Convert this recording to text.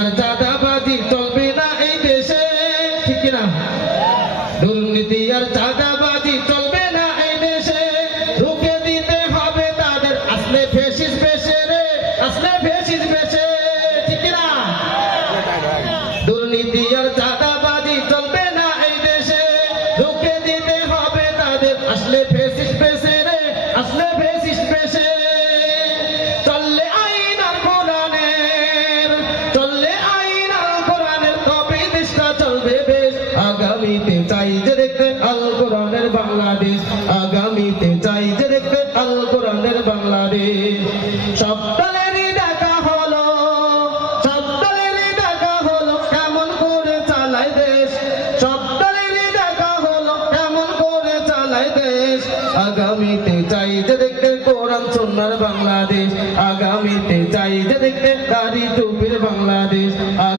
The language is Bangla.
আর চাঁদাবাজি চলবে না এই দেশে, ঠিক না? দুর্নীতি আর চাঁদাবাজি চলবে না এই দেশে, রুখে দিতে হবে তাদের আসলে ফেসিস বেশে রে, আসলে ফেসিস বেশে, ঠিক না? দুর্নীতি আর চাঁদাবাজি চলবে না এই দেশে, রুখে দিতে হবে তাদের আসলে ফেসিস বেশে রে, আসলে ফেসিস বেশে। চললে আইন আর কোরআনের, চললে আইন আর কোরআনের, তবে দেশটা চলবে বেশ। আগামীতে চাই যে দেখতে আল কোরআনের বাংলাদেশ, আগামীতে চাই যে দেখতে আল কোরআনের বাংলাদেশ। সব দলেরই দেখা হলো, সব দলেরই দেখা হলো কেমন করে চালায় দেশ, সব দলেরই দেখা হলো কেমন করে চালায় দেশ। আগামীতে চাই যে দেখতে কোরআন সুন্নাহর বাংলাদেশ, আগামীতে চাই যে দেখতে দাড়ি টুপির বাংলাদেশ।